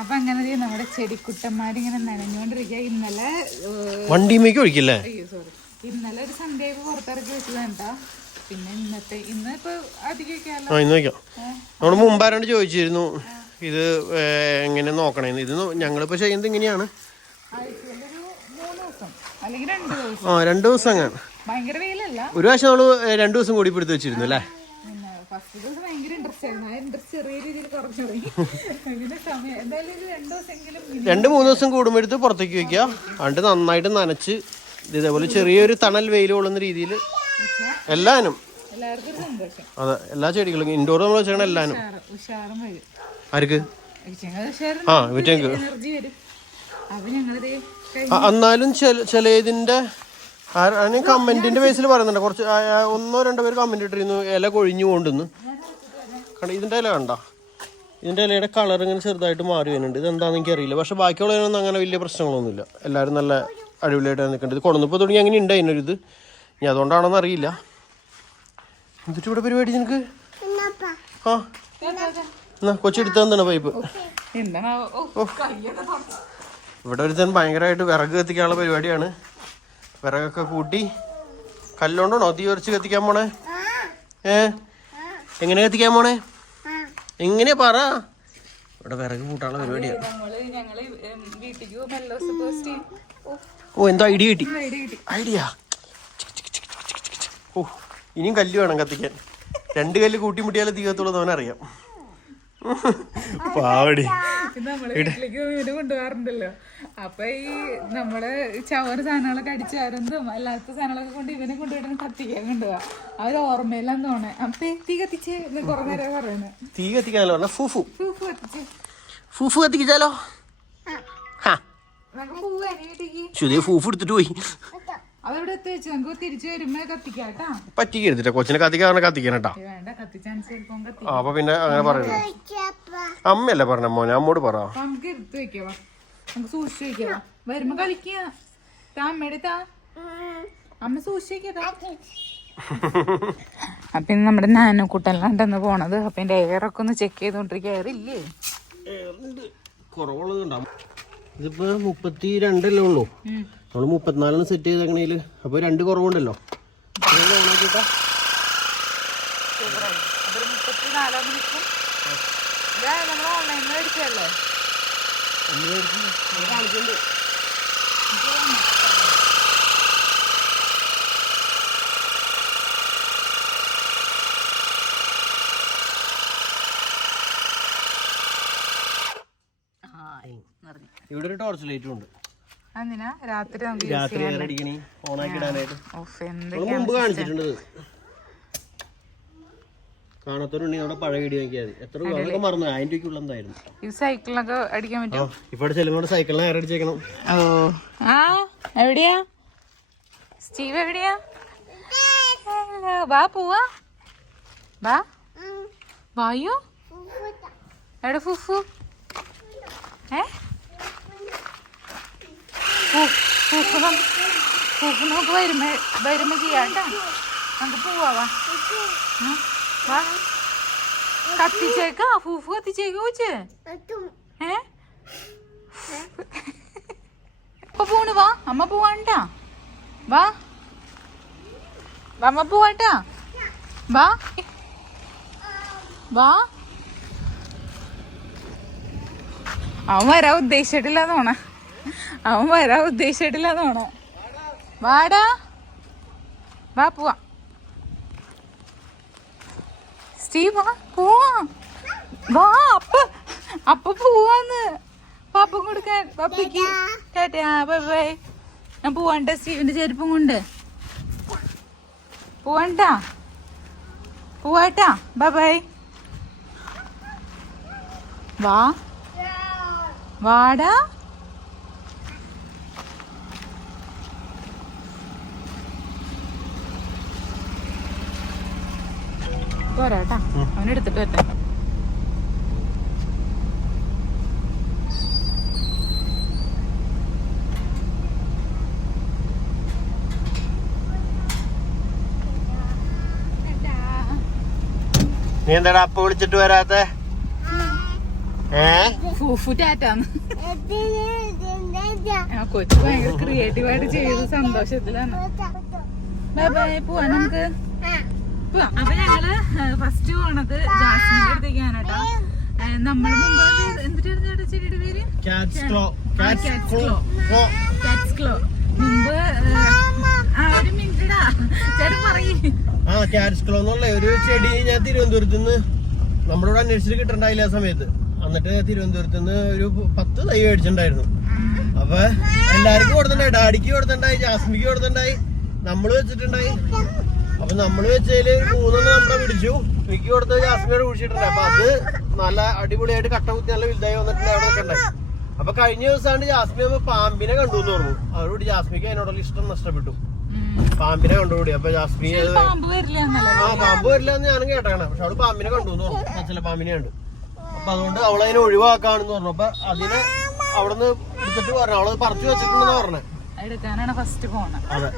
അപ്പൊ അങ്ങനെ നമ്മുടെ ചെടിക്കുട്ടന്മാരിങ്ങനെ നനഞ്ഞോണ്ടിരിക്കുക ഇന്നലെ വണ്ടിമേക്ക് ഒഴിക്കില്ലേ? സോറി ഇന്നലെ ഒരു സൺഡേ ഒക്കെ പുറത്തിറക്കി വെച്ചതാണ്ടാ പിന്നെ ഇന്നത്തെ ഇന്ന് ഇപ്പൊ അധികം മുമ്പാരാണ്ട് ചോദിച്ചിരുന്നു ഇത് എങ്ങനെ നോക്കണേന്ന്. ഇത് ഞങ്ങളിപ്പോ ചെയ്യുന്നത് ഇങ്ങനെയാണ്. ആ രണ്ടു ദിവസം അങ്ങനെ. ഒരു പ്രാവശ്യം നമ്മൾ രണ്ടു ദിവസം കൂടി പിടുത്ത് വെച്ചിരുന്നു അല്ലേ പിന്നെ ഫസ്റ്റ് ദിവസം ഭയങ്കര ഇൻട്രസ്റ്റ് ആയിരുന്നു ആ ഇൻട്രസ്റ്റ് ചെറിയ രീതിയിൽ സമയം. എന്തായാലും ഒരു രണ്ടു ദിവസമെങ്കിലും ഇനി രണ്ട് മൂന്ന് ദിവസം കൂടുമ്പോഴത്ത് പുറത്തേക്ക് വെക്കുക അണ്ട് നന്നായിട്ട് നനച്ച് ഇത് ഇതേപോലെ ചെറിയൊരു തണൽ വെയിൽ കൊള്ളുന്ന രീതിയിൽ എല്ലാനും. എല്ലാവർക്കും ഒരു സന്തോഷം. അതെ എല്ലാ ചെടികളും. ഇൻഡോർ നമ്മൾ വെച്ചാൽ എല്ലാനും. ഉഷാറ് ഉഷാറും വരും. ആർക്ക്? ഉഷാറും ആ ഇവറ്റേക്ക് എനർജി വരും. അപ്പൊ ഞങ്ങളിത് കഴിഞ്ഞ് ആ, എന്നാലും ചില ചില ഇതിന്റെ കമന്റിന്റെ ബേസിൽ പറയുന്നുണ്ട്. കുറച്ച് ആ, ആ, ഒന്നോ രണ്ടോ പേര് കമന്റ് ഇട്ടിരുന്നു. ഇല കൊഴിഞ്ഞു കൊണ്ടുന്ന് കണ്ട ഇതിന്റെ ഇല കണ്ട? ഇതിന്റെ ഇലയുടെ കളർ ഇങ്ങനെ ചെറുതായിട്ട് മാറി വരുന്നുണ്ട്. ഇത് എന്താണെന്ന് എനിക്കറിയില്ല. പക്ഷേ ബാക്കിയുള്ളതിനൊന്നും അങ്ങനെ വലിയ പ്രശ്നങ്ങളൊന്നുമില്ല. എല്ലാവരും നല്ല അടിപൊളിയായിട്ട് നിൽക്കേണ്ടത് ഇത് കൊണ്ടുവന്നപ്പോൾ തുടങ്ങി അങ്ങനെ ഉണ്ട് അതിനൊരിത് ഇനി അതുകൊണ്ടാണോന്ന് അറിയില്ല. എന്നിട്ട് ഇവിടെ പരിപാടി നിനക്ക്? ആ. എന്നാ കൊച്ചെടുത്ത് തന്നാണ് പൈപ്പ്. ഇവിടെ ഒരുത്തൻ ഭയങ്കരമായിട്ട് വിറക് കത്തിക്കാനുള്ള പരിപാടിയാണ്. വിറകൊക്കെ കൂട്ടി. കല്ലുകൊണ്ടാണോ തീ ഉരച്ച് കത്തിക്കാൻ പോണേ? ഏ? എങ്ങനെ കത്തിക്കാൻ പോണേ? എങ്ങനെയാ പറ? ഇവിടെ വിറക് കൂട്ടാനുള്ള പരിപാടിയാണ് ഓ, എന്തോ ഐഡിയ കിട്ടി. Idea idea? ഓ ഇനിയും കല്ല് വേണം കത്തിക്കാൻ. രണ്ട് കല്ല് കൂട്ടിമുട്ടിയാലേ തീകത്തുള്ളൂ അവനറിയാം. പാവടി. കൊണ്ടുപോകാറുണ്ടല്ലോ. അപ്പൊ ഈ നമ്മൾ ചവറ് സാധനങ്ങളൊക്കെ അടിച്ചാരന്തും അല്ലാത്ത സാധനങ്ങളൊക്കെ കൊണ്ട് ഇവനെ കൊണ്ടുപോയിട്ട് കത്തിക്കാൻ കൊണ്ടുപോവാ. അവർ ഓർമ്മയില്ലാന്ന് തോന്നേ അപ്പൊ തീ കത്തിച്ച് കൊറേ നേരം പറയുന്നത് തീ കത്തിക്കാനല്ലോ പറഞ്ഞ? ഫുഫു പൂപ്പ് കത്തിച്ച് ഫുഫു ശുദ്ധി ഫൂഫ് എടുത്തിട്ട് പോയി. നമുക്ക് തിരിച്ചു വരുമ്പോ കത്തിക്കാട്ടാ പറ്റിക്കരുതില്ല കൊച്ചിനെ കത്തിക്കാൻ കത്തിക്കണം കേട്ടാ വേണ്ട ആ അപ്പൊ പിന്നെ അങ്ങനെ പറയുന്നു അമ്മയല്ലേ പറഞ്ഞ മോനെ? അമ്മോട് പറ. അപ്പൊ നമുക്ക് എടുത്ത് വെക്കാം നമുക്ക് സൂക്ഷിച്ചു വെക്കാം വരുമ്പോ കളിക്കുക. താ അമ്മയുടെ താ. അമ്മ സൂക്ഷിച്ചു വെക്കതാ അപ്പൊ ഇന്ന് നമ്മുടെ നാനക്കൂട്ടല്ലാണ്ടെന്ന് പോണത്. അപ്പൊ എന്റെ എയറൊക്കെ ഒന്ന് ചെക്ക് ചെയ്തോണ്ടിരിക്കുക എയർ ഇല്ലേ കുറവുള്ളതുണ്ടാവും ഇതിപ്പോ മുപ്പത്തി രണ്ടല്ലേ ഉള്ളൂ നമ്മൾ മുപ്പത്തിനാലിന് സെറ്റ് ചെയ്തേക്കണേൽ അപ്പൊ രണ്ട് കുറവുണ്ടല്ലോ ഓൺലൈനിൽ മേടിച്ചല്ലേ ഒന്ന് മേടിച്ച് ഇത് കാണിക്കുന്നുണ്ട്. ഇവിടെ ഒരു ടോർച്ച് ലൈറ്റും ഉണ്ട്. രാത്രി നമുക്ക് രാത്രി അടിക്കണി ഓണാക്കി ഇടാനായിട്ട് മുമ്പ് കാണിച്ചിട്ടുണ്ട് ഇത്. കാണാത്തവരുണ്ടെങ്കിൽ അവിടെ പഴയ വീഡിയോ നോക്കിയാൽ മതി. എത്ര രൂപ അതൊക്കെ മറന്നു. ആയിരം രൂപയ്ക്കുള്ള എന്തായിരുന്നു? ഈ സൈക്കിളിനൊക്കെ അടിക്കാൻ ആ പറ്റും ഇവിടെ ചെല്ലുമ്പോൾ സൈക്കിളിനെ അടിച്ചേക്കണം ഓ ആ എവിടെയാ? സ്റ്റീവ് എവിടെയാ? വാ പോവാ. വാ. വായോ? എവിടെ ഫുഫു? ഏ? ഫു- ഫുഫു നമുക്ക് വരുമ്പോ വരുമ്പോ ചെയ്യാട്ടാ നമുക്ക് പോവാ വാ. കത്തിച്ചേക്കാ ഫൂഫു കത്തിച്ചേക്കാ കൊച്ച്. ഏ? ഇപ്പൊ പോണ് വാ അമ്മ പോവാണ്ടാ വാ. വാ, അമ്മ പോവാട്ടാ വാ. വാ. അവൻ വരാൻ ഉദ്ദേശിച്ചിട്ടില്ല തോണ അവൻ വരാൻ ഉദ്ദേശിച്ചിട്ടില്ല തോണ വാടാ. വാ പോവാ. സ്റ്റീവ് വാ പോവാ. വാ അപ്പ അപ്പ പോവാന്ന്. പാപ്പ കൊടുക്കാൻ പപ്പിക്ക് ടാറ്റാ ബൈ ബൈ ഞാൻ പോവണ്ട സ്റ്റീവിന്റെ ചെരുപ്പും കൊണ്ട്. പോവണ്ട. പോവാട്ടാ. Bye bye. വാ. വാടാ. പോരാട്ടാ അവനെടുത്തിട്ട് വരട്ടെ. നീ എന്താടാ അപ്പ വിളിച്ചിട്ട് വരാത്തെ? കൊച്ചു ഭയങ്കര ക്രിയേറ്റീവ് ആയിട്ട് ചെയ്ത് സന്തോഷത്തിലാണ്. ബൈ ബൈ പോവാ നമുക്ക്. അപ്പൊ ഞങ്ങൾ ഫസ്റ്റ് പോണത് ജാസ്മിന്റെ അടുത്തേക്കാണ് കേട്ടോ. നമ്മൾ മുമ്പ് എന്തിട്ടായിരുന്നു ചെടിയുടെ പേര്? Cat's claw cat's claw cat's claw മുമ്പ് ആ ഒരു മിനിറ്റടാ. ചേട്ടൻ പറയ്. ആ കാറ്റ്സ് ക്ലോ എന്നുള്ള ഒരു ചെടി ഞാൻ തിരുവനന്തപുരത്ത് നിന്ന് നമ്മളോട് ഇവിടെ അന്വേഷിച്ചിട്ട് കിട്ടണ്ടായില്ല ആ സമയത്ത്. എന്നിട്ട് തിരുവനന്തപുരത്ത് നിന്ന് ഒരു പത്ത് തൈ മേടിച്ചിട്ടുണ്ടായിരുന്നു. അപ്പൊ എല്ലാവർക്കും കൊടുത്തിട്ടുണ്ടായി. ഡാഡിക്ക് കൊടുത്തിട്ടുണ്ടായി. ജാസ്മിക്ക് കൊടുത്തിട്ടുണ്ടായി. നമ്മൾ വെച്ചിട്ടുണ്ടായി. അപ്പൊ നമ്മൾ വെച്ചതിൽ മൂന്നെണ്ണം നമ്മളെ പിടിച്ചു. എനിക്ക് കൊടുത്ത് ജാസ്മിയോട് കുഴിച്ചിട്ടുണ്ട് അപ്പൊ അത് നല്ല അടിപൊളിയായിട്ട് കട്ട കുത്തി നല്ല വലുതായി വന്നിട്ടുണ്ട് അവിടെ നിൽക്കണ്ടായി അപ്പൊ കഴിഞ്ഞ ദിവസമാണ് ജാസ്മി നമ്മൾ പാമ്പിനെ കണ്ടു എന്ന് പറഞ്ഞു. അവരോട് ജാസ്മിക്ക് അതിനോടുള്ള ഇഷ്ടം നഷ്ടപ്പെട്ടു. പാമ്പിനെ കണ്ടുകൂടി അപ്പൊ ജാസ്മി ആ പാമ്പ് വരില്ല എന്ന് ഞാനും കേട്ടാണ് പക്ഷെ അവൾ പാമ്പിനെ കണ്ടു എന്ന് പറഞ്ഞു. ചില പാമ്പിനെ കണ്ടു. അപ്പൊ അതുകൊണ്ട് അവളെ അതിനെ ഒഴിവാക്കാണെന്ന് പറഞ്ഞു. അപ്പൊ അതിനെ അവിടുന്ന് എടുത്തിട്ട് പറഞ്ഞു. അവളത് പറിച്ചു വെച്ചിട്ടുണ്ടെന്ന് പറഞ്ഞേ. എടുക്കാനാണ് ഫസ്റ്റ് പോണത് അതെ.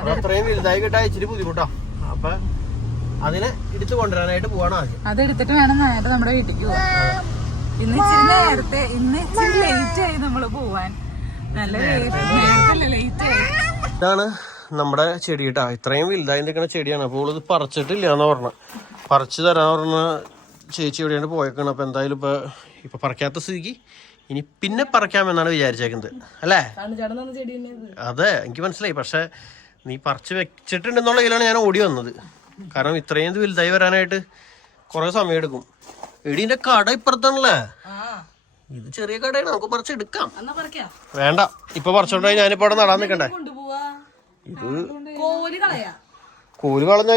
അത് അത്രയും വലുതായി കിട്ടാൻ ഇച്ചിരി ബുദ്ധിമുട്ടാ. അപ്പൊ അതിനെ എടുത്തു കൊണ്ടുവരാനായിട്ട് പോവാണ് ആദ്യം. അതെടുത്തിട്ട് വേണം നേരെ നമ്മുടെ വീട്ടിലേക്ക് പോവാൻ. ഇന്ന് ഇച്ചിരി നേരത്തെ ഇന്ന് ഇച്ചിരി ലേറ്റ് ആയി നമ്മൾ പോവാൻ. നല്ല നേരത്തെ ലേറ്റ് ആയി. ഇതാണ് നമ്മുടെ ചെടി കേട്ടാ ഇത്രയും വലുതായി നിൽക്കുന്ന ചെടിയാണ്. അപ്പോൾ ഇത് പറിച്ചിട്ടില്ല എന്ന് പറഞ്ഞ. പറിച്ചു തരാന്ന് പറഞ്ഞ ചേച്ചി എവിടെയാണ് പോയേക്കണം? അപ്പൊ എന്തായാലും ഇപ്പൊ ഇപ്പൊ പറിക്കാത്ത സ്ഥിതിക്ക് ഇനി പിന്നെ പറിക്കാമെന്നാണ് വിചാരിച്ചേക്കുന്നത്. അല്ലേ? അതെ എനിക്ക് മനസ്സിലായി. പക്ഷെ നീ പറിച്ച് വെച്ചിട്ടുണ്ടെന്നുള്ളതിലാണ് ഞാൻ ഓടി വന്നത്. കാരണം ഇത്രയും ഇത് വലുതായി വരാനായിട്ട് കുറെ സമയം എടുക്കും എടീന്റെ കട ഇപ്പുറത്താണല്ലേ? ഇത് ചെറിയ കടയാണ്. നമുക്ക് പറിച്ച് എടുക്കാം. വേണ്ട. ഇപ്പൊ പറിച്ചോണ്ടായി ഞാനിപ്പോ അവിടെ നടാൻ നിക്കണ്ടേ? ഇത് കോലി കളയാ. കോൽ കളഞ്ഞ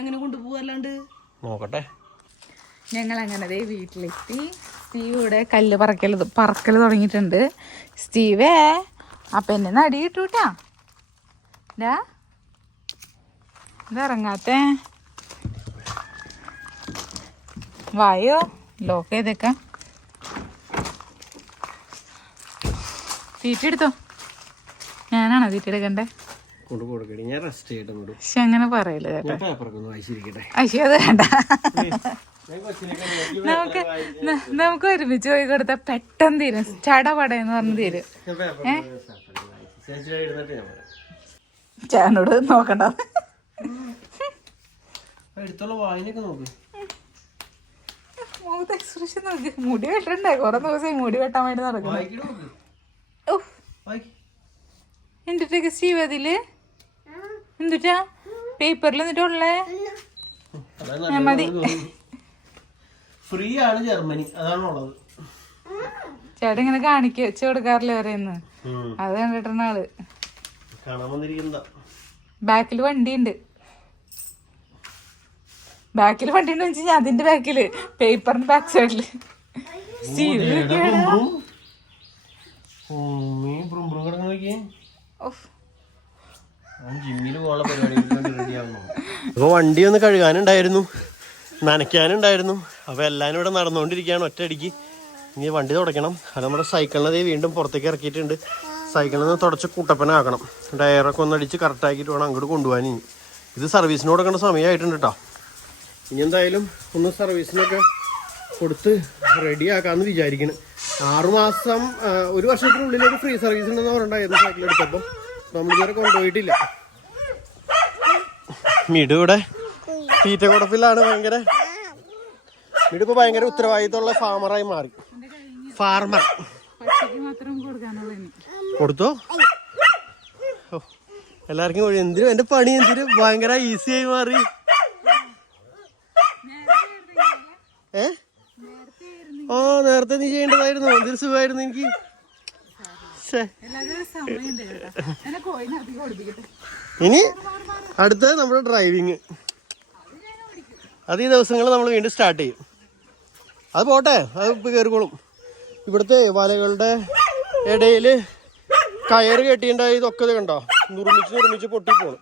എങ്ങനെ കൊണ്ടുപോകല്ലാണ്ട് നോക്കട്ടെ. ഞങ്ങൾ അങ്ങനെ ദേ വീട്ടിലെത്തി. സ്റ്റീവ് ഇവിടെ കല്ല് പറക്കൽ പറക്കൽ തുടങ്ങിയിട്ടുണ്ട്. സ്റ്റീവേ അപ്പൊ എന്നെ നടി കിട്ടൂട്ടാ. ഡാ ഇതിറങ്ങാത്തേ വായോ ലോക്ക് ചെയ്തേക്കാം. തീറ്റ എടുത്തോ? ഞാനാണോ തീറ്റ എടുക്കണ്ടേ? അങ്ങനെ പറയല്ലേ കേട്ടോ വേണ്ട. നമുക്ക് നമുക്ക് ഒരുമിച്ച് പോയി കൊടുത്താൽ പെട്ടെന്ന് തീരും. ചടപട എന്ന് പറഞ്ഞ് തീരും. ചേനോട് നോക്കണ്ട. മുഖത്ത് എക്സ്പ്രഷൻ നോക്കി. മുടി വെട്ടണ്ടേ? കൊറേ ദിവസം മുടി വെട്ടാൻ വേണ്ടി നടക്കുന്നു. എന്തിട്ടൊക്കെ സ്റ്റീവ് അതിൽ എന്തിട്ടാ? പേപ്പറിൽ എന്നിട്ടുള്ളേ അതാണ് മതി. ഫ്രീ ആണ് ജർമ്മനി. അതാണ് ഉള്ളത്. ചേട്ടൻ ഇങ്ങനെ കാണിക്ക വെച്ച് കൊടുക്കാറില്ല പറയുന്നു. ഉം. അത് കണ്ടിട്ടാണ് ആൾ. കാണാൻ ഉണ്ട് ബാക്കിൽ വണ്ടിയുണ്ട്. ബാക്കിൽ വണ്ടി ഉണ്ട് വെച്ചാൽ അതിന്റെ ബാക്കിൽ പേപ്പറിന്റെ ബാക്ക് സൈഡിൽ ഇപ്പൊ വണ്ടി ഒന്ന് കഴുകാനുണ്ടായിരുന്നു. നനയ്ക്കാനുണ്ടായിരുന്നു. അപ്പൊ എല്ലാരും ഇവിടെ നടന്നുകൊണ്ടിരിക്കുകയാണ് ഒറ്റയടിക്ക്. ഇനി വണ്ടി തുടയ്ക്കണം. അത് നമ്മുടെ സൈക്കിളിനെ വീണ്ടും പുറത്തേക്ക് ഇറക്കിയിട്ടുണ്ട്. സൈക്കിളിൽ നിന്ന് തുടച്ച് കുട്ടപ്പനാക്കണം. ടയറൊക്കെ ഒന്ന് അടിച്ച് കറക്റ്റാക്കിയിട്ട് വേണം അങ്ങോട്ട് കൊണ്ടുപോകാൻ ഇനി. ഇത് സർവീസിന് കൊടുക്കേണ്ട സമയമായിട്ടുണ്ട് കേട്ടോ ഇനി എന്തായാലും ഒന്ന് സർവീസിനൊക്കെ കൊടുത്ത് റെഡിയാക്കാമെന്ന് വിചാരിക്കണം. ആറുമാസം ഒരു വർഷത്തിനുള്ളിൽ ഒരു ഫ്രീ സർവീസ് ഉണ്ടെന്ന് പറഞ്ഞിട്ടുണ്ടായിരുന്നു സൈക്കിൾ എടുത്തപ്പോൾ നമ്മളിതുവരെ കൊണ്ടുപോയിട്ടില്ല. മിടു ഇവിടെ തീറ്റ കൊടുപ്പിലാണ് ഭയങ്കര. ഇപ്പൊ ഭയങ്കര ഉത്തരവാദിത്തമുള്ള ഫാമറായി മാറി. ഫാർമർ. കൊടുത്തോ? എല്ലാവർക്കും എന്തിനും എന്റെ പണി എന്തിനും? ഭയങ്കര ഈസി ആയി മാറി. ഏ? ഓ നേരത്തെ നീ ചെയ്യേണ്ടതായിരുന്നു. എന്തൊരു സുഖമായിരുന്നു എനിക്ക്. ഇനി അടുത്ത നമ്മുടെ ഡ്രൈവിങ് അത് ഈ ദിവസങ്ങൾ നമ്മൾ വീണ്ടും സ്റ്റാർട്ട് ചെയ്യും. അത് പോട്ടെ അത് ഇപ്പോൾ കയറിക്കോളും ഇവിടുത്തെ വലകളുടെ ഇടയിൽ കയറ് കെട്ടിണ്ടായി ഇതൊക്കെ കണ്ടോ? നുറുമിച്ച് നുറുമിച്ച് പൊട്ടിപ്പോളും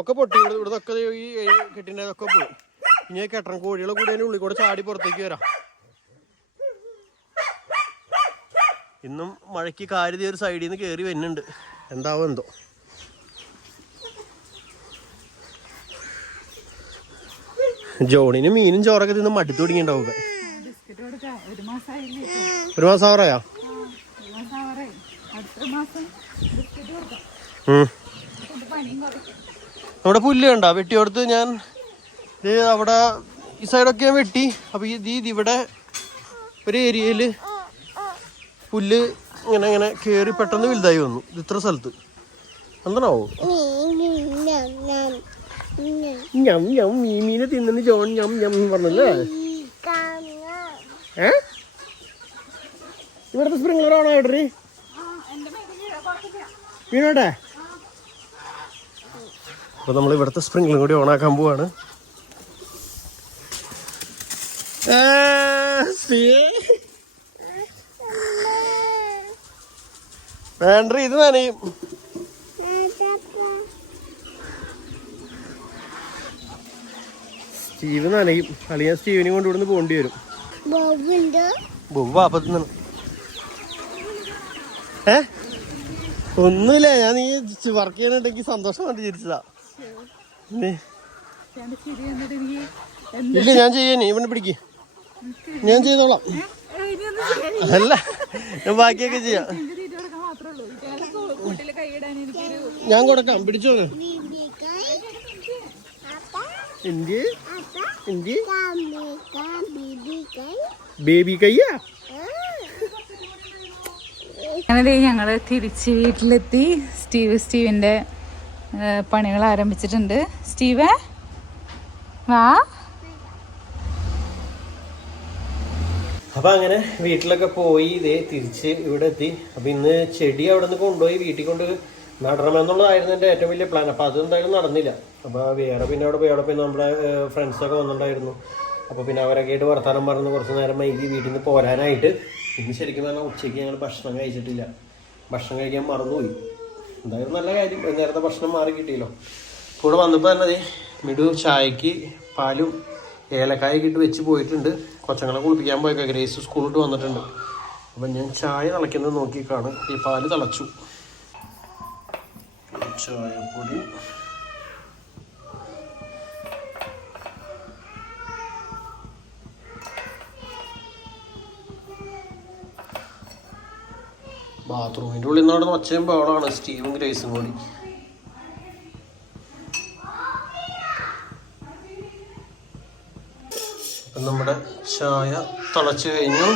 ഒക്കെ പൊട്ടി ഇവിടെ ഇവിടെ ഒക്കെ ഈ കെട്ടിണ്ടായതൊക്കെ പോകും ഇനി കെട്ടണം കോഴികളെ കൂടി അതിന്റെ ഉള്ളിൽ കൂടെ ചാടി പുറത്തേക്ക് വരാം. ഇന്നും മഴയ്ക്ക് കാര്യതീ ഒരു സൈഡിൽ നിന്ന് കയറി വരുന്നുണ്ട്. എന്താവോ എന്തോ. ജോണിന് മീനും ചോറൊക്കെ തിന്ന് മടുത്തു തുടങ്ങിണ്ടാവും ഒരു മാസം ആവറയാ? നമ്മുടെ പുല്ല് കണ്ട? വെട്ടിയോടത്ത് ഞാൻ അവിടെ ഈ സൈഡൊക്കെ ഞാൻ വെട്ടി. അപ്പൊ ഈ ഇത് ഇവിടെ ഒരു ഏരിയയിൽ പുല്ല് ഇങ്ങനെ ഇങ്ങനെ കേറി പെട്ടെന്ന് വലുതായി വന്നു. ഇത് ഇത്ര സ്ഥലത്ത്. എന്താണാവോ ഞം ഞം മീമീനെ തിന്നു ജോൺ ഞം ഞം പറഞ്ഞല്ലേ? ഏ? ഇവിടുത്തെ സ്പ്രിംഗ്ലർ ആണോ ഇടറി വീണോട്ടെ അപ്പൊ നമ്മൾ ഇവിടുത്തെ സ്പ്രിംഗ്ലും കൂടി ഓണാക്കാൻ പോവാണ്? വേണ്ട ഇത് നനയും. സ്റ്റീവ് നനയും. അല്ലെങ്കിൽ സ്റ്റീവിനെ കൊണ്ട് ഇവിടുന്ന് പോകേണ്ടി വരും. പാപ്പത്തുനിന്ന് ഏ? ഒന്നുമില്ല ഞാൻ നീ വർക്ക് ചെയ്യാനുണ്ടെങ്കിൽ സന്തോഷം കണ്ട് ചിരിച്ചതാ. ഇല്ല ഞാൻ ചെയ്യാനേ ഇവിടെ പിടിക്ക്. ഞാൻ ചെയ്തോളാം. അല്ല ഞാൻ ബാക്കിയൊക്കെ ചെയ്യാം. ഞാൻ കൊടുക്കാം പിടിച്ചോ മാത്രമേ ഞാൻ കൊടുക്കാം പിടിച്ചോ എന്ത്? എന്ത് ബേബി കയ്യാ? അങ്ങനെ ഞങ്ങൾ തിരിച്ച് വീട്ടിലെത്തി. സ്റ്റീവ് സ്റ്റീവിന്റെ പണികൾ ആരംഭിച്ചിട്ടുണ്ട്. സ്റ്റീവ്? വാ. അപ്പൊ അങ്ങനെ വീട്ടിലൊക്കെ പോയി ഇതേ തിരിച്ച് ഇവിടെ എത്തി. അപ്പൊ ഇന്ന് ചെടി അവിടെ നിന്ന് കൊണ്ടുപോയി വീട്ടിൽ കൊണ്ട് നടണമെന്നുള്ളതായിരുന്നു എന്റെ ഏറ്റവും വലിയ പ്ലാൻ അപ്പൊ അതെന്തായാലും നടന്നില്ല. അപ്പൊ വേറെ പിന്നെ അവിടെ പോയി അവിടെ പിന്നെ നമ്മുടെ ഫ്രണ്ട്സൊക്കെ വന്നിട്ടുണ്ടായിരുന്നു. അപ്പോൾ പിന്നെ അവരൊക്കെ ആയിട്ട് വർത്താനം പറഞ്ഞ് കുറച്ച് നേരം വൈകി വീട്ടിൽ നിന്ന് പോരാനായിട്ട്. ഇന്ന് ശരിക്കും പറഞ്ഞാൽ ഉച്ചയ്ക്ക് ഞങ്ങൾ ഭക്ഷണം കഴിച്ചിട്ടില്ല. ഭക്ഷണം കഴിക്കാൻ മറന്നുപോയി. എന്തായാലും നല്ല കാര്യം. നേരത്തെ ഭക്ഷണം മാറി കിട്ടിയല്ലോ. കൂടെ വന്നപ്പോൾ തന്നെ മിടു ചായക്ക് പാലും ഏലക്കായൊക്കെ ഇട്ട് വെച്ച് പോയിട്ടുണ്ട്. കൊച്ചങ്ങളെ കുളിപ്പിക്കാൻ പോയേക്കാം. ഗ്രേസ് സ്കൂളിട്ട് വന്നിട്ടുണ്ട്. അപ്പം ഞാൻ ചായ തിളയ്ക്കുന്നത് നോക്കിക്കാണ്. ഈ പാൽ തിളച്ചു. ചായപ്പൊടി. ബാത്റൂമിന്റെ ഉള്ളിൽ നിന്ന് അവിടെ നിന്ന് ഒച്ചയും ബഹളമാണ് സ്റ്റീവും ഗ്രേസും കൂടി. നമ്മുടെ ചായ തിളച്ച് കഴിഞ്ഞു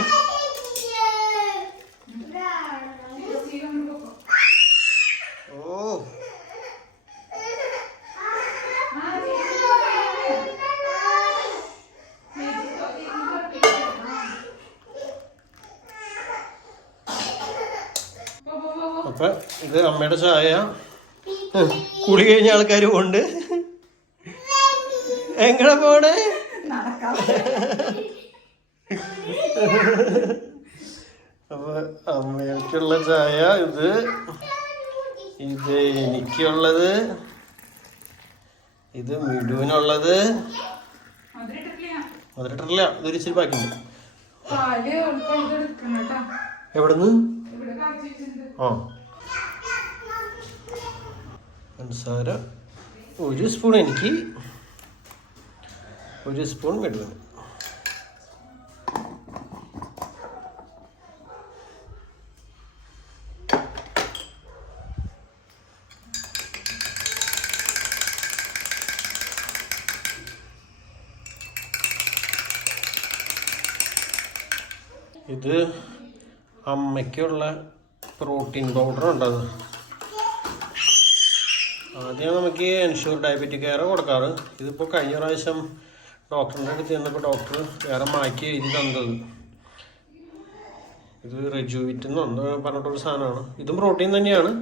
ഓ അപ്പൊ ഇത് അമ്മയുടെ ചായ കുളി കഴിഞ്ഞ ആൾക്കാരും ഉണ്ട്. എങ്ങനെ പോണേ? അപ്പൊ അമ്മയ്ക്കുള്ള ചായ ഇത്. ഇത് എനിക്കുള്ളത്. ഇത് മിഡുവിനുള്ളത് മുതലിട്ടില്ല ഇതൊരു ഇച്ചിരി ബാക്കിയുണ്ട് എവിടുന്ന്? ആ. പഞ്ചസാര ഒരു സ്പൂൺ എനിക്ക് ഒരു സ്പൂൺ മിടുവിന് ഇത് അമ്മയ്ക്കുള്ള പ്രോട്ടീൻ പൗഡർ ഉണ്ടത്. ആദ്യം നമുക്ക് എൻഷൂർ ഡയബറ്റിക് കെയർ കൊടുക്കാറ്. ഇതിപ്പോൾ കഴിഞ്ഞ പ്രാവശ്യം ഡോക്ടറിന്റെ അടുത്ത് ചെന്നപ്പോൾ ഡോക്ടർ വേറെ മാറ്റി എഴുതി തന്നത്. ഇത് റെജുവിറ്റ് എന്ന് പറഞ്ഞിട്ടൊരു സാധനമാണ്. ഇതും പ്രോട്ടീൻ തന്നെയാണ്.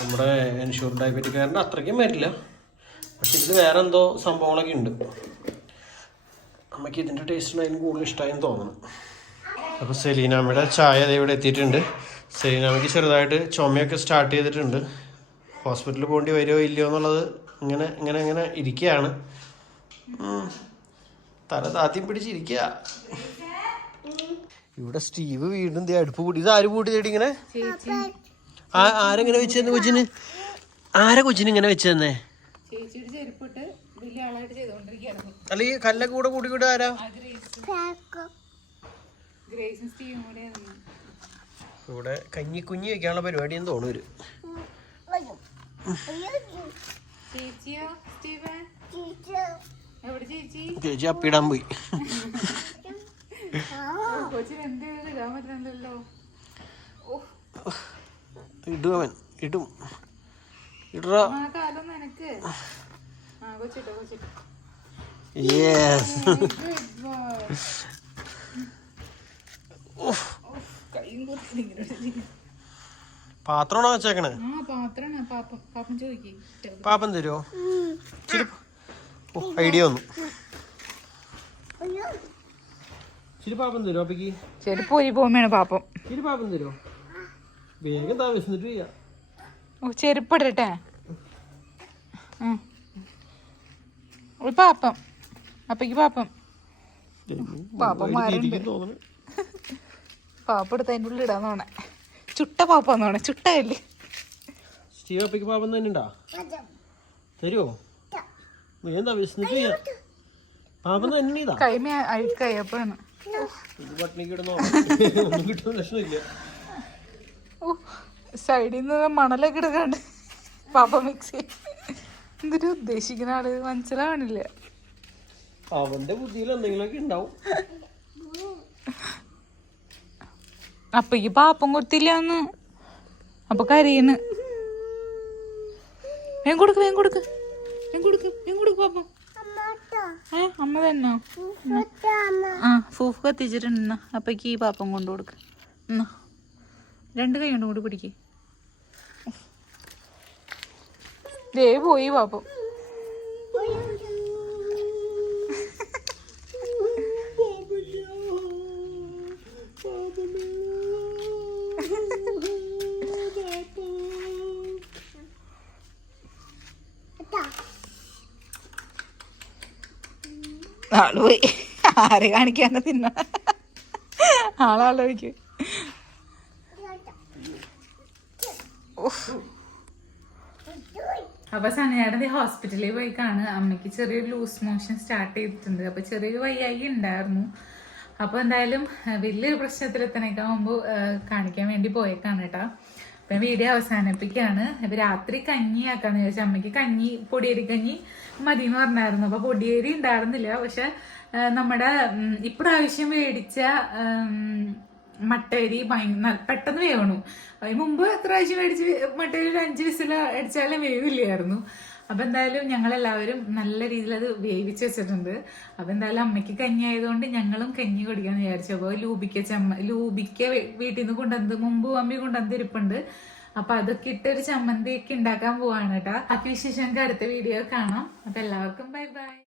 നമ്മുടെ എൻഷൂർ ഡയബറ്റിക് കെയറിന്റെ അത്രയ്ക്കും വരില്ല. പക്ഷെ ഇതിൽ വേറെ എന്തോ സംഭവങ്ങളൊക്കെ ഉണ്ട്. അമ്മയ്ക്ക് ഇതിന്റെ ടേസ്റ്റ് അതിന് കൂടുതൽ ഇഷ്ടമായെന്ന് തോന്നുന്നു അപ്പോൾ സെലീനാമ്മയുടെ ചായ ഇവിടെ എത്തിയിട്ടുണ്ട്. സെലീനാമ്മയ്ക്ക് ചെറുതായിട്ട് ചുമയൊക്കെ സ്റ്റാർട്ട് ചെയ്തിട്ടുണ്ട്. ഹോസ്പിറ്റലിൽ പോകേണ്ടി വരുമോ ഇല്ലയോ എന്നുള്ളത് ഇങ്ങനെ ഇങ്ങനെ ഇങ്ങനെ ഇരിക്കുകയാണ്. തല താത്തിയും പിടിച്ചിരിക്കുക ഇവിടെ സ്റ്റീവ് വീണ്ടും അടുപ്പ് കൂടി ഇത് ആര് കൂട്ടി തേടി ഇങ്ങനെ? ആരെങ്ങനെ വെച്ച് തന്നെ കൊച്ചിന്? ആരെ കൊച്ചിന് ഇങ്ങനെ വെച്ച് തന്നെ അല്ല ഈ കല്ലൊക്കെ കൂടെ കൂടി കൂടെ ആരാ ഇവിടെ കഞ്ഞി കുഞ്ഞി വെക്കാനുള്ള പരിപാടി എന്ന് തോന്നുന്നു ഒരു ചേച്ചിയോ സ്റ്റീവൻ എവിടെ ചേച്ചി? അപ്പിടാൻ പോയി. ഇടുവൻ ഇടും ഇടറ. Yes Good boy. ഉഫ്, കയ്യും കുത്തി ഇങ്ങനെ ഇട്ടിരിക്കുന്നു. പാത്രമാണോ വെച്ചേക്കണ്? പാപ്പൻ പാപ്പൻ തരുമോ ഓ ഐഡിയ വന്നു. ചിരി പാപ്പം തരുമോ അപ്പക്ക് ചെരുപ്പ് പോകുമ്പോഴാണ് പാപ്പം. ചിരി പാപ്പം തരുമോ വേഗം താമസിച്ചിട്ട് ചെയ്യാം ഓ ചെരുപ്പ് ഇടട്ടെ. ഒരു പാപ്പം. അപ്പക്ക് പാപ്പം. പാപ്പം മാറുണ്ട് പാപ്പം എടുത്ത് അതിന്റെ ഉള്ളിൽ ഇടാന്ന് തോന്നേ ചുട്ട പാപ്പാന്ന് തോന്നേ ചുട്ട കല്ല് സ്റ്റീവ് പാപ്പൻ തന്നെ ഉണ്ടാ? തരുമോ എന്താ വിസ്മിക്ക തന്നെ ഇതാ. കൈമ സൈഡിൽ നിന്ന് മണലൊക്കെ എടുക്കാണ്ട് പാപ്പ മിക്സ് എന്തൊരു ഉദ്ദേശിക്കുന്ന ആൾ മനസ്സിലാവണില്ല. അവന്റെ ബുദ്ധിയിൽ എന്തെങ്കിലുമൊക്കെ ഉണ്ടാവും. അപ്പൊ ഈ പാപ്പം കൊടുത്തില്ല എന്ന് അപ്പൊ കരയുന്നു. വേഗം കൊടുക്ക് വേഗം കൊടുക്ക്. വേഗം കൊടുക്ക് വേഗം കൊടുക്ക് പാപ്പം. ഏ അമ്മ തന്നെ? ആ ഫൂഫ് കത്തിച്ചിട്ടുണ്ട്. അപ്പക്ക് ഈ പാപ്പം കൊണ്ടു കൊടുക്ക്. രണ്ട് കൈ കൊണ്ടും കൂടി പിടിക്ക്. ദേ പോയി പാപ്പം ആൾ പോയി ആരെ കാണിക്കാന്ന് തിന്ന ആളാലോചിക്കും. അപ്പൊ സനയാടതി ഹോസ്പിറ്റലിൽ പോയി കാണുക. അമ്മയ്ക്ക് ചെറിയൊരു ലൂസ് മോഷൻ സ്റ്റാർട്ട് ചെയ്തിട്ടുണ്ട്. അപ്പൊ ചെറിയൊരു വയ്യായി ഉണ്ടായിരുന്നു. അപ്പൊ എന്തായാലും വലിയൊരു പ്രശ്നത്തിലെത്തണേക്ക് ആകുമ്പോൾ കാണിക്കാൻ വേണ്ടി പോയേക്കാണ് കേട്ടോ. അപ്പൊ വീഡിയോ അവസാനിപ്പിക്കുകയാണ്. അപ്പൊ രാത്രി കഞ്ഞി ആക്കാന്ന് ചോദിച്ചാൽ അമ്മയ്ക്ക് കഞ്ഞി പൊടിയേരി കഞ്ഞി മതി എന്ന് പറഞ്ഞായിരുന്നു. അപ്പൊ പൊടിയേരി ഉണ്ടായിരുന്നില്ല. പക്ഷെ നമ്മുടെ ഇപ്രാവശ്യം മേടിച്ച മട്ടരി പെട്ടെന്ന് വേവണു. അതിന് മുമ്പ് എത്ര പ്രാവശ്യം മേടിച്ച് മട്ടരി ഒരു അഞ്ച് വിസിൽ അടിച്ചാലും വേവില്ലായിരുന്നു. അപ്പം എന്തായാലും ഞങ്ങൾ എല്ലാവരും നല്ല രീതിയിൽ അത് വേവിച്ച് വെച്ചിട്ടുണ്ട്. അപ്പം എന്തായാലും അമ്മയ്ക്ക് കഞ്ഞി ആയതുകൊണ്ട് ഞങ്ങളും കഞ്ഞി കുടിക്കാന്ന് വിചാരിച്ചു. അപ്പോൾ ലൂബിക്ക ചമ്മ ലൂബിക്ക വീട്ടിൽ നിന്ന് കൊണ്ടുവന്ന് മുമ്പ് അമ്മി കൊണ്ടുവന്നിരിപ്പുണ്ട് അപ്പം അപ്പൊ അതൊക്കെ ഇട്ടൊരു ചമ്മന്തി ഒക്കെ ഉണ്ടാക്കാൻ പോവാണ് കേട്ടോ. ബാക്കി വിശേഷം അടുത്ത വീഡിയോ കാണാം. അപ്പൊ എല്ലാവർക്കും ബൈ ബൈ